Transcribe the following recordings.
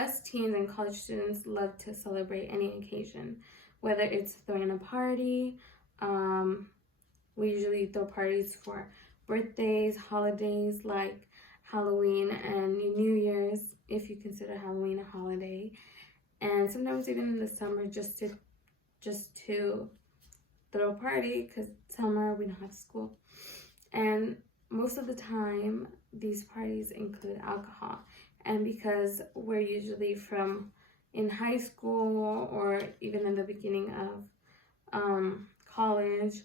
us teens and college students love to celebrate any occasion, whether it's throwing a party. We usually throw parties for birthdays, holidays like Halloween and New Year's, if you consider Halloween a holiday, and sometimes even in the summer just to throw a party because summer we don't have school. And most of the time these parties include alcohol, and because we're usually from in high school or even in the beginning of college,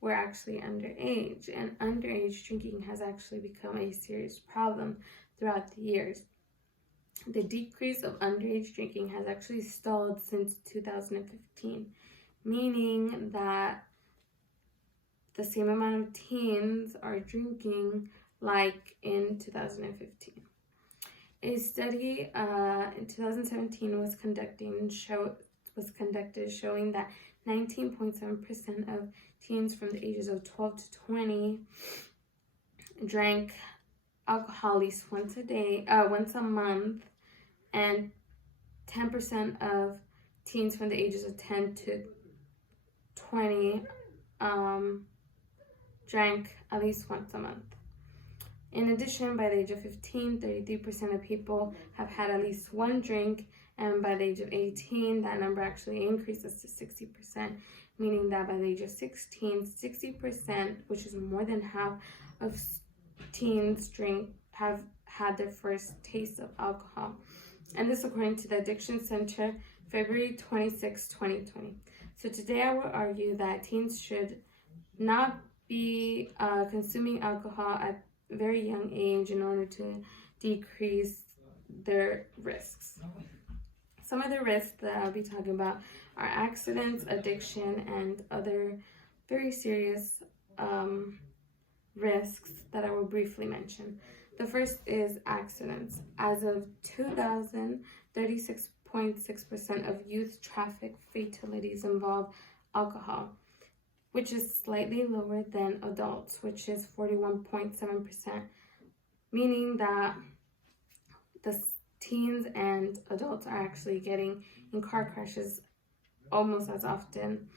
we're actually underage, and underage drinking has actually become a serious problem throughout the years. The decrease of underage drinking has actually stalled since 2015, meaning that the same amount of teens are drinking like in 2015. A study in 2017 was conducted showing that 19.7% of teens from the ages of 12 to 20 drank alcohol at least once a month, and 10% of teens from the ages of 10 to 20 drank at least once a month. In addition, by the age of 15, 33% of people have had at least one drink, and by the age of 18, that number actually increases to 60%, meaning that by the age of 16, 60%, which is more than half of teens have had their first taste of alcohol. And this according to the Addiction Center, February 26, 2020. So today I will argue that teens should not be consuming alcohol at a very young age in order to decrease their risks. Some of the risks that I'll be talking about are accidents, addiction, and other very serious risks that I will briefly mention. The first is accidents. As of 2000, 36.6% of youth traffic fatalities involve alcohol, which is slightly lower than adults, which is 41.7%, meaning that the teens and adults are actually getting in car crashes almost as often.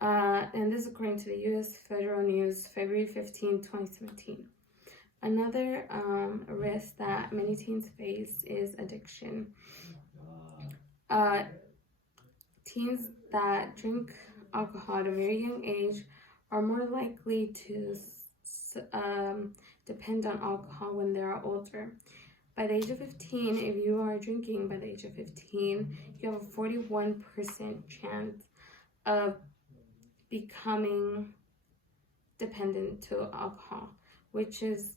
And this is according to the U.S. Federal News, February 15, 2017. Another risk that many teens face is addiction. Teens that drink alcohol at a very young age are more likely to depend on alcohol when they are older. By the age of 15, if you are drinking by the age of 15, you have a 41% chance of becoming dependent to alcohol, which is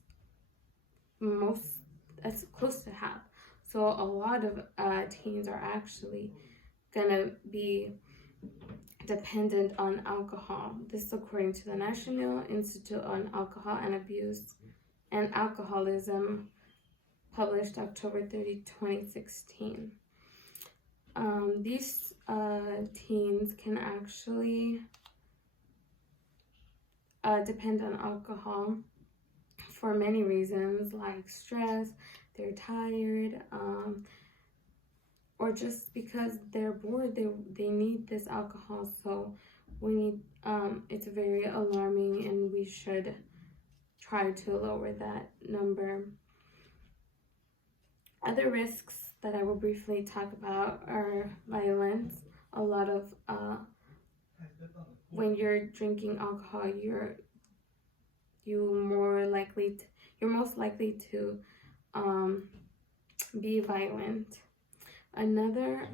that's close to half. So a lot of teens are actually gonna be dependent on alcohol. This is according to the National Institute on Alcohol and Abuse and Alcoholism, published October 30, 2016. These teens can actually depend on alcohol for many reasons, like stress, they're tired, or just because they're bored, they need this alcohol. So we need it's very alarming, and we should try to lower that number. Other risks that I will briefly talk about are violence. A lot of when you're drinking alcohol, you're most likely to be violent. Another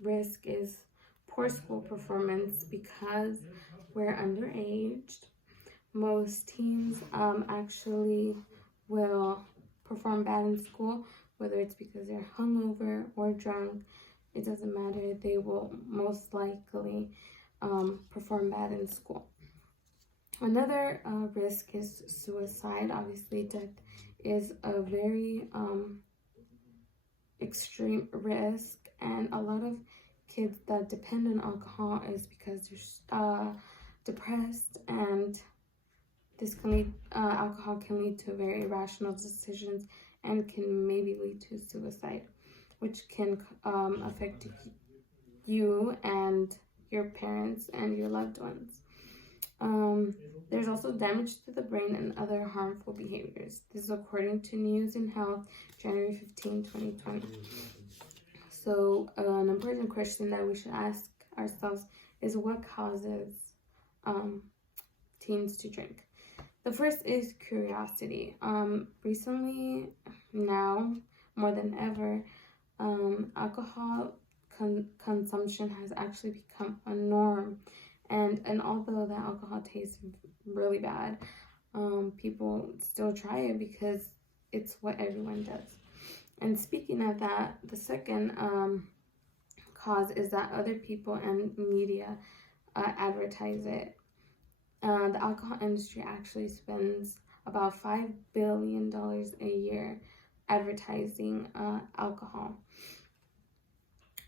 risk is poor school performance. Because we're underage, most teens actually will perform bad in school, whether it's because they're hungover or drunk. It doesn't matter, they will most likely perform bad in school. Another risk is suicide. Obviously, death is a very extreme risk, and a lot of kids that depend on alcohol is because they're depressed, and this can lead, alcohol can lead to very irrational decisions and can maybe lead to suicide. which can affect you and your parents and your loved ones. There's also damage to the brain and other harmful behaviors. This is according to News and Health, January 15, 2020. So an important question that we should ask ourselves is what causes teens to drink? The first is curiosity. Recently, now more than ever, alcohol consumption has actually become a norm. And although the alcohol tastes really bad, people still try it because it's what everyone does. And speaking of that, the second cause is that other people and media advertise it. The alcohol industry actually spends about $5 billion a year advertising alcohol.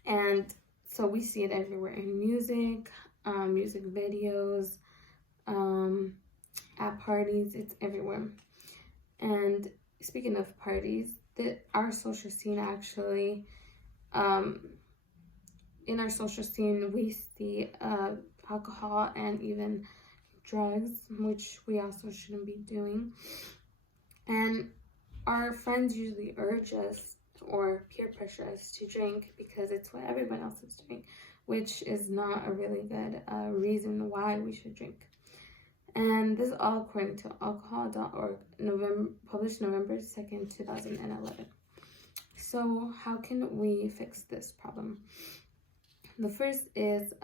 And so we see it everywhere in music, music videos, at parties, it's everywhere. And speaking of parties, our social scene actually, in our social scene, we see alcohol and even drugs, which we also shouldn't be doing. And our friends usually urge us or peer pressure us to drink because it's what everyone else is doing, which is not a really good reason why we should drink. And this is all according to alcohol.org, published November 2nd, 2011. So how can we fix this problem? The first is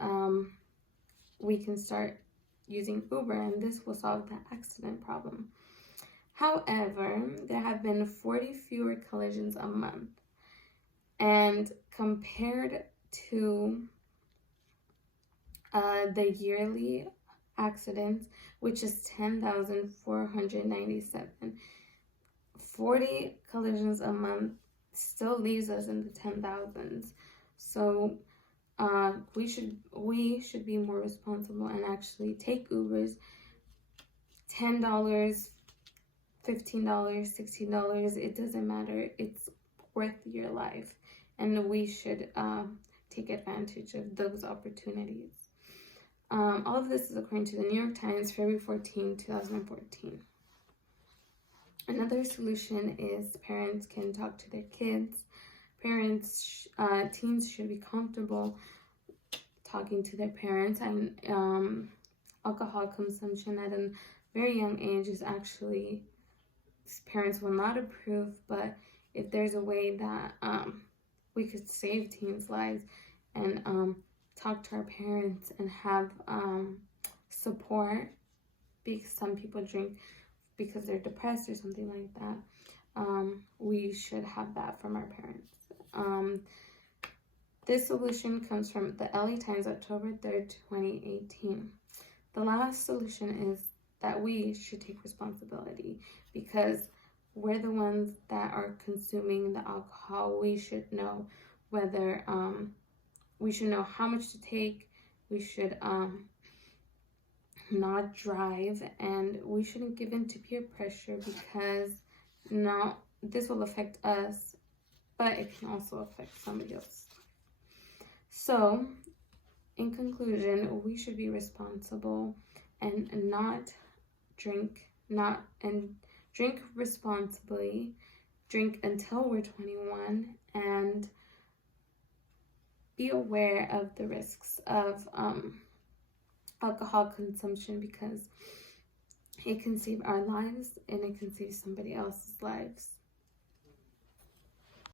we can start using Uber, and this will solve the accident problem. However, there have been 40 fewer collisions a month, and compared to the yearly accidents, which is 10,497, 40 collisions a month still leaves us in the 10,000s. So we should be more responsible and actually take Ubers. $10, $15, $16, it doesn't matter. It's worth your life, and we should take advantage of those opportunities. All of this is according to the New York Times, February 14, 2014. Another solution is parents can talk to their kids. Teens should be comfortable talking to their parents, and alcohol consumption at a very young age is actually, parents will not approve, but if there's a way that we could save teens' lives and talk to our parents and have support, because some people drink because they're depressed or something like that, we should have that from our parents. This solution comes from the LA Times, October 3rd, 2018. The last solution is that we should take responsibility, because we're the ones that are consuming the alcohol. We should know whether we should know how much to take. We should not drive, and we shouldn't give in to peer pressure, because this will affect us, but it can also affect somebody else. So, in conclusion, we should be responsible and drink responsibly, drink until we're 21, and be aware of the risks of alcohol consumption, because it can save our lives and it can save somebody else's lives.